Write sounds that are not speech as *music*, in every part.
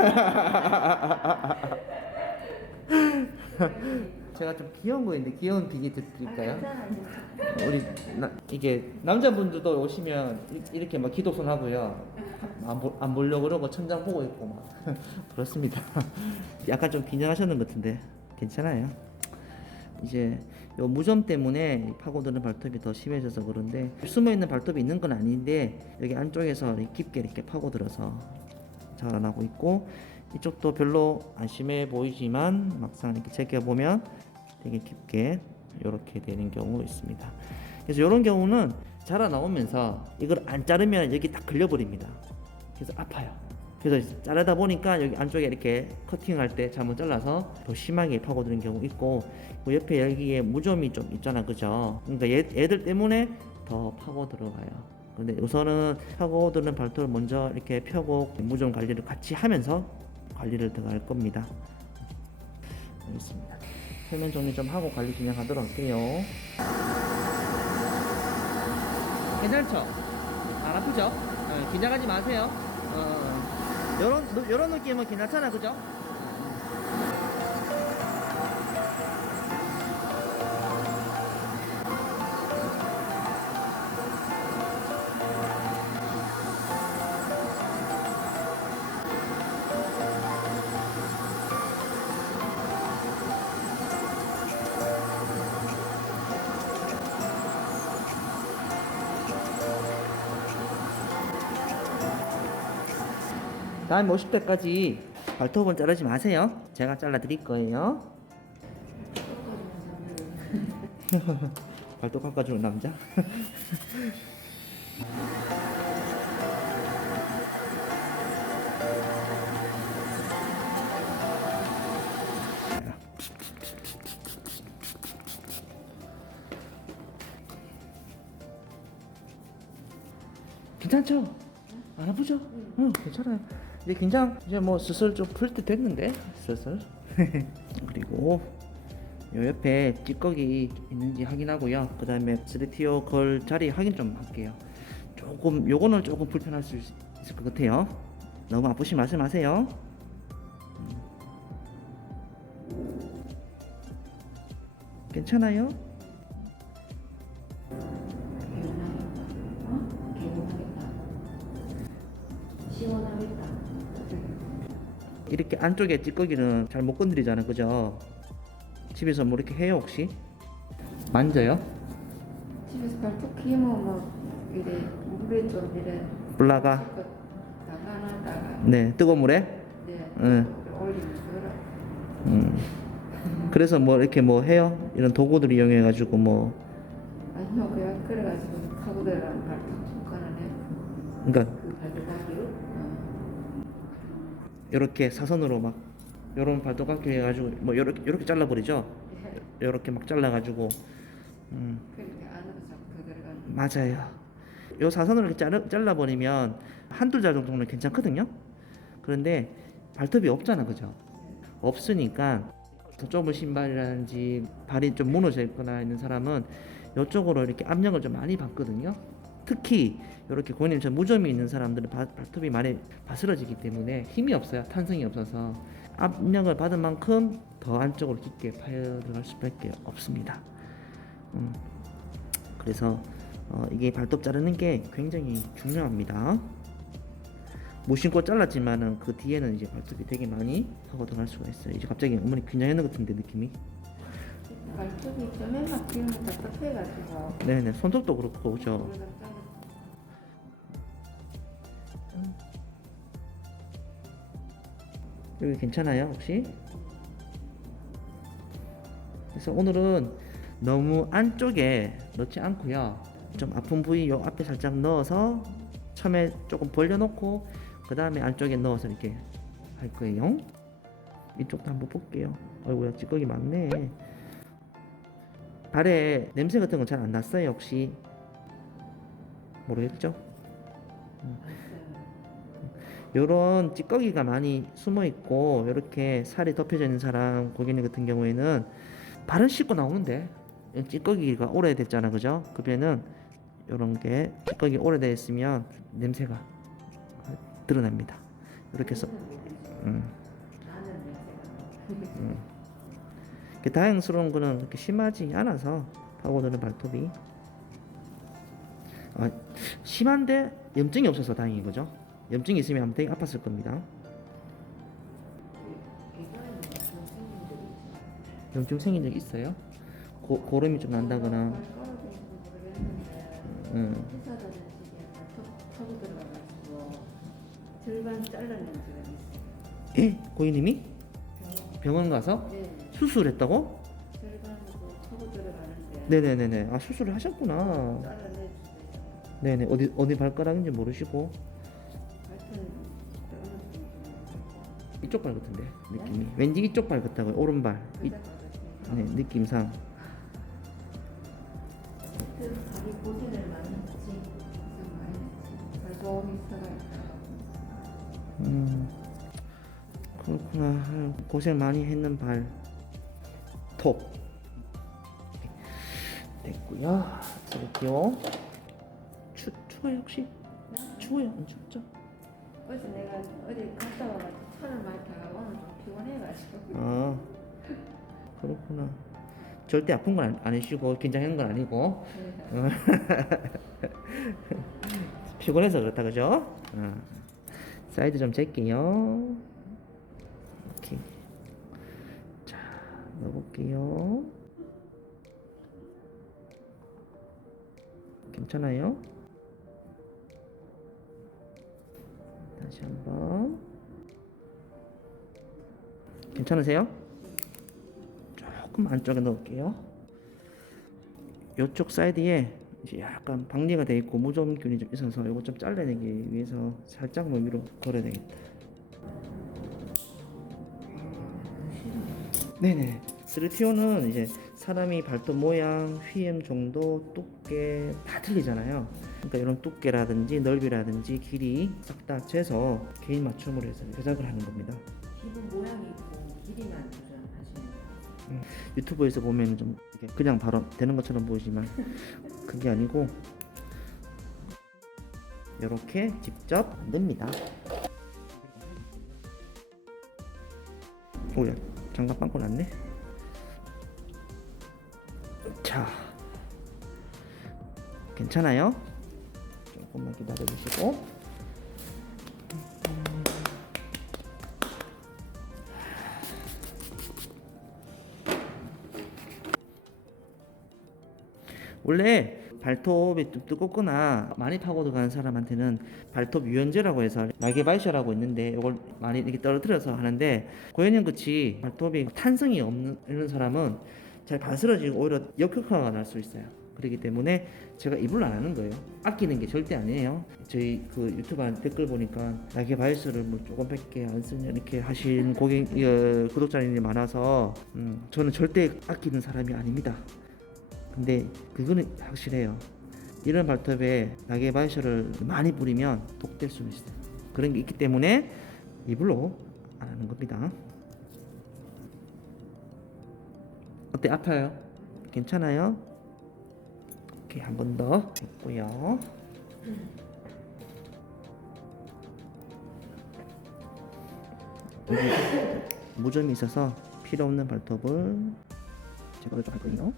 *laughs* 제가 좀 귀여운 거인데 귀여운 비기 드릴까요? 우리 나, 이게 남자분들도 오시면 이- 이렇게 막 기도손 하고요. 안, 보, 안 보려고 그러고 천장 보고 있고 막 *laughs* 그렇습니다. *laughs* 약간 좀 긴장하셨는 것 같은데 괜찮아요. 이제 요 무좀 때문에 이 파고드는 발톱이 더 심해져서 그런데 숨어 있는 발톱이 있는 건 아닌데 여기 안쪽에서 깊게 이렇게 파고들어서 자라나고 있고 이쪽도 별로 안 심해 보이지만 막상 이렇게 제껴 보면 되게 깊게 이렇게 되는 경우 있습니다. 그래서 이런 경우는 자라 나오면서 이걸 안 자르면 여기 딱 걸려버립니다. 그래서 아파요. 그래서 자르다 보니까 여기 안쪽에 이렇게 커팅할 때 잘못 잘라서 더 심하게 파고드는 경우 있고 그 옆에 여기에 무좀이 좀 있잖아, 그죠? 그러니까 얘, 얘들 때문에 더 파고 들어가요. 근데 우선은 파고드는 발톱을 먼저 이렇게 펴고 무좀 관리를 같이 하면서 관리를 들어갈 겁니다. 알겠습니다. 표면 정리 좀 하고 관리 진행하도록 할게요. 괜찮죠? 안 아프죠? 어, 긴장하지 마세요. 어, 요런, 요런 느낌은 괜찮잖아, 그죠? 다음 50대까지 발톱은 자르지 마세요. 제가 잘라 드릴 거예요. *laughs* 발톱 깎아주는 남자. *laughs* 괜찮죠? 안 아프죠? 응, 괜찮아요. 이제 긴장 이제 뭐 슬슬 좀풀때 됐는데 슬슬. 그리고 요 옆에 찌꺼기 있는지 확인하고요. 그 다음에 3TO 걸 자리 확인 좀 할게요. 조금 요거는 조금 불편할 수 있- 있을 것 같아요. 너무 아프시 말씀하세요. 음. 괜찮아요? 이렇게 안쪽에 찌꺼기는 잘 못 건드리잖아, 그죠? 집에서 뭐 이렇게 해요 혹시? 만져요? 집에서 발톱 키면 뭐 이래 물에 좀 이래 올라가? 나가나다가 네, 뜨거운 물에? 네 응. 올리면. 음. 그래서 뭐 이렇게 뭐 해요? 이런 도구들 이용해 가지고 뭐 아니요 그냥 그래가지고 들어가는 발톱 손가락에 그러니까 그. 어. 이렇게 사선으로 막 요런 발톱깎이 해 가지고 뭐 요렇게 요렇게 잘라 버리죠. 예. 요렇게 막 잘라 가지고 음, 그렇게 안으로 자꾸 들어가는. 맞아요. 요 사선으로 이렇게 잘라, 잘라 버리면 한두 자 정도는 괜찮거든요. 그런데 발톱이 없잖아. 그죠? 없으니까 더 좁은 신발이라든지 발이 좀 무너져 있거나 있는 사람은 이쪽으로 이렇게 압력을 좀 많이 받거든요. 특히 이렇게 고객님처럼 무좀이 있는 사람들은 바- 발톱이 많이 바스러지기 때문에 힘이 없어요. 탄성이 없어서 압력을 받은 만큼 더 안쪽으로 깊게 파여 들어갈 수밖에 없습니다. 음, 그래서 어, 이게 발톱 자르는 게 굉장히 중요합니다. 무심코 잘랐지만은 그 뒤에는 이제 발톱이 되게 많이 하고 들어갈 수가 있어요. 이제 갑자기 어머니 긴장했는 것 같은데 느낌이. 발톱이 좀막 기운이 답답해가지고. 네네 손톱도 그렇고 그죠. 여기 괜찮아요 혹시? 그래서 오늘은 너무 안쪽에 넣지 않고요. 좀 아픈 부위 요 앞에 살짝 넣어서 처음에 조금 벌려놓고 그 다음에 안쪽에 넣어서 이렇게 할 거예요. 이쪽도 한번 볼게요. 어이구야 찌꺼기 많네. 발에 냄새 같은 건 잘 안 났어요 혹시? 모르겠죠? 요런 찌꺼기가 많이 숨어 있고 이렇게 살이 덮여져 있는 사람 고객님 같은 경우에는 발은 씻고 나오는데 이 찌꺼기가 오래됐잖아 그죠? 그러면은 요런 게 찌꺼기 오래돼 있으면 냄새가 드러납니다. 이렇게 해서 음. 음. 다행스러운 거는 그렇게 심하지 않아서 파고드는 발톱이 아, 심한데 염증이 없어서 다행인 거죠. 염증이 있으면 아마 되게 아팠을 겁니다. 염증 생긴 적 있어요? 고, 고름이 좀 난다거나 들어가가지고 절반 잘라낸 있어요. 에? 고객님이 병원 가서 네, 수술했다고? 네네네네. 아 수술을 하셨구나. 네네. 어디 어디 발가락인지 모르시고 이쪽 발 같은데 느낌이. 왠지 이쪽 발 같다고요. 오른발. 이, 네 느낌상. 그 다리 고생을 많이 했지. 고생 많이 했지. 발목이 있어가지고. 음 그렇구나. 아유, 고생 많이 했는 발. 톱. 됐고요. 드릴게요. 추 추워요 혹시? 추워요? 안 춥죠? 어제 내가 어디 갔다 와가지고 차를 많이 타가 오늘 좀 피곤해가지고. 아 그렇구나. 절대 아픈 건 안- 아니시고 긴장한 건 아니고 그래서 *laughs* 피곤해서 그렇다 그죠? 어. 사이드 좀 잴게요. 이렇게 자 넣어볼게요. 괜찮아요? 다시 한번 괜찮으세요? 조금 안쪽에 넣을게요. 이쪽 사이드에 이제 약간 박리가 돼 있고 무좀균이 좀 있어서 이거 좀 잘라내기 위해서 살짝만 위로 걸어야 되겠다. 네네. 스르티오는 이제 사람이 발톱 모양, 휘임 정도, 두께 다 틀리잖아요. 그러니까 이런 두께라든지 넓이라든지 길이 싹 다 재서 개인 맞춤으로 해서 제작을 하는 겁니다. 기본 모양이 있고 길이만 조절하시는 거예요. 유튜브에서 보면 좀 이렇게 그냥 바로 되는 것처럼 보이지만 *laughs* 그게 아니고 이렇게 직접 만듭니다. 오야 장갑 빵꾸 났네. 자 괜찮아요? 조금만 기다려 주시고 원래 발톱이 좀 뜨겁거나 많이 파고 들어가는 사람한테는 발톱 유연제라고 해서 라게바이셔라고 있는데 이걸 많이 이렇게 떨어뜨려서 하는데 고현형 같이 발톱이 탄성이 없는 사람은 잘 반스러지고 오히려 역효과가 날 수 있어요. 그렇기 때문에 제가 이불 안 하는 거예요. 아끼는 게 절대 아니에요. 저희 그 유튜브 안 댓글 보니까 라게바이셔를 뭐 조금밖에 안 쓰냐 이렇게 하신 고객 어, 구독자님이 많아서 음, 저는 절대 아끼는 사람이 아닙니다. 근데 그거는 확실해요. 이런 발톱에 라게바이셔를 많이 뿌리면 독될 수 있어요. 그런 게 있기 때문에 이불로 안 하는 겁니다. 어때 아파요? 괜찮아요? 오케이 한번 더 했고요. 무좀이 있어서 필요 없는 발톱을 제거를 좀 할 거예요.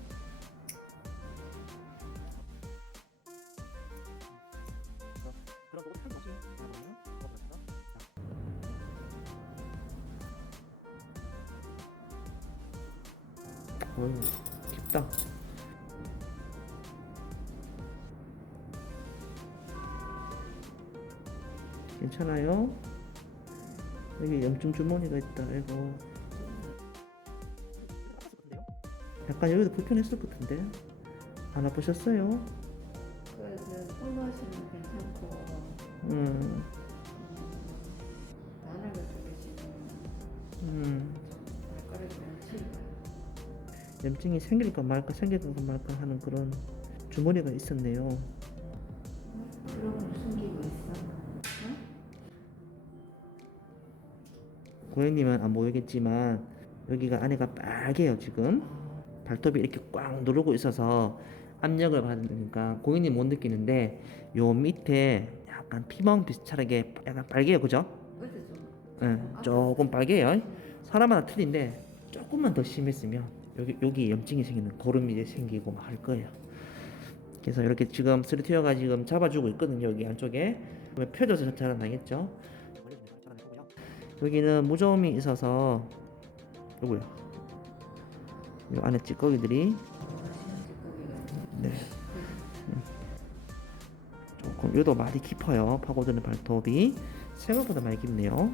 괜찮아요? 여기 염증 주머니가 있다. 아이고. 약간 여기도 불편했을 것 같은데 안 아프셨어요? 그래서 솔로하시는 괜찮고 음, 음. 발가락이. 염증이 생길까 말까 생길까 말까 하는 그런 주머니가 있었네요. 그런 걸 숨기고 고객님은 안 보이겠지만 여기가 안에가 빨개요 지금 발톱이 이렇게 꽉 누르고 있어서 압력을 받으니까 고객님 못 느끼는데 요 밑에 약간 피멍 비슷하게 약간 빨개요 그죠? 예, 조금 빨개요. 사람마다 틀린데 조금만 더 심했으면 여기 여기 염증이 생기는 이제 생기고 막 할 거예요. 그래서 이렇게 지금 스리티어가 지금 잡아주고 있거든요. 여기 안쪽에 펴져서 잘 나겠죠. 여기는 무좀이 있어서 요거요. 요 안에 찌꺼기들이 네. 음. 조금 요도 많이 깊어요. 파고드는 발톱이 생각보다 많이 깊네요.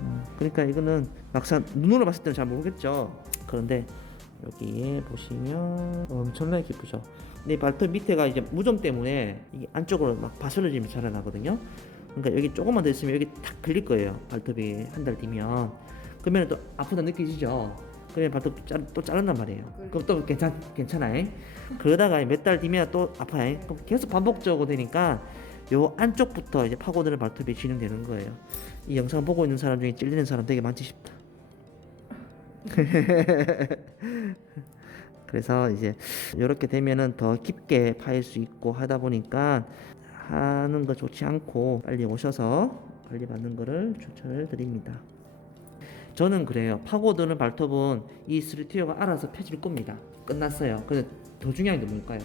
음, 그러니까 이거는 막상 눈으로 봤을 때는 잘 모르겠죠. 그런데 여기에 보시면 엄청나게 깊으죠. 이 발톱 밑에가 이제 무좀 때문에 이게 안쪽으로 막 바스러짐이 자라나거든요. 그러니까 여기 조금만 더 있으면 여기 탁 걸릴 거예요. 발톱이 한 달 뒤면. 그러면 또 아프다 느껴지죠. 그러면 발톱 자, 또 자른단 말이에요. 그럼 또 괜찮 괜찮아요. 그러다가 몇 달 뒤면 또. 그럼 계속 반복적으로 되니까 요 안쪽부터 이제 파고드는 발톱이 진행되는 거예요. 이 영상 보고 있는 사람 중에 찔리는 사람 되게 많지 싶다. *laughs* 그래서 이제 이렇게 되면은 더 깊게 파일 수 있고 하다 보니까 하는 거 좋지 않고 빨리 오셔서 관리 받는 거를 추천을 드립니다. 저는 그래요. 파고드는 발톱은 이 스리티어가 알아서 펴질 겁니다. 끝났어요. 근데 더 중요한 게 뭘까요?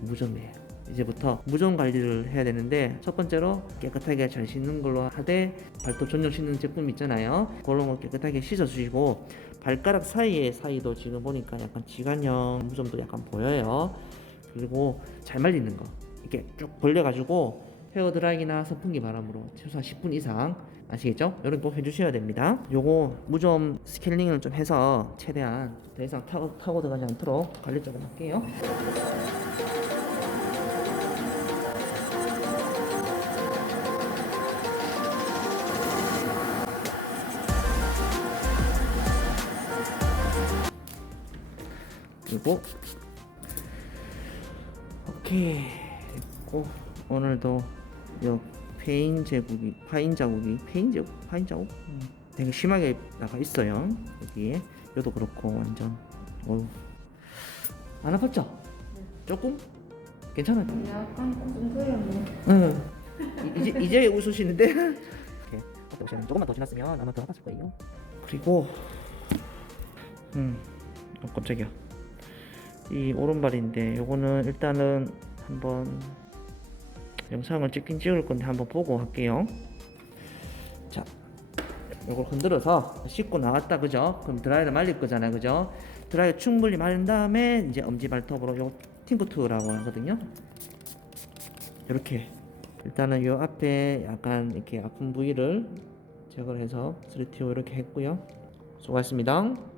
무좀이에요. 이제부터 무좀 관리를 해야 되는데 첫 번째로 깨끗하게 잘 씻는 걸로 하되 발톱 전용 씻는 제품 있잖아요. 그런 거 깨끗하게 씻어주시고 발가락 사이에 사이도 지금 보니까 약간 지간형 무좀도 약간 보여요. 그리고 잘 말리는 거 이렇게 쭉 벌려가지고 헤어 드라이기나 선풍기 바람으로 최소한 10분 이상 아시겠죠? 이런 거 해주셔야 됩니다. 요거 무좀 스케일링을 좀 해서 최대한 더 이상 타고, 타고 들어가지 않도록 관리 조금 할게요. 그리고 오케이 됐고 오늘도 요 페인 제국이 파인 자국이 페인 제국 파인 자국 음, 되게 심하게 나가 있어요 여기에 요도 그렇고 완전 어우 안 아팠죠? 조금 괜찮아요. 약간 ቁ는 거야 뭐. 응. *laughs* 이- 이제 이제 웃으시는데 이렇게 갔다 오시면 조금만 더 지났으면 아마 더 아팠을 거예요. 그리고 음, 어, 깜짝이야. 이 오른발인데 요거는 일단은 한번 영상을 찍긴 찍을 건데 한번 보고 할게요. 자, 요걸 흔들어서 씻고 나왔다 그죠? 그럼 드라이를 말릴 거잖아요 그죠? 드라이 충분히 말린 다음에 이제 엄지 발톱으로 요 팅크투라고 하거든요. 이렇게 일단은 요 앞에 약간 이렇게 아픈 부위를 제거를 해서 스리티오 이렇게 했고요. 수고하셨습니다.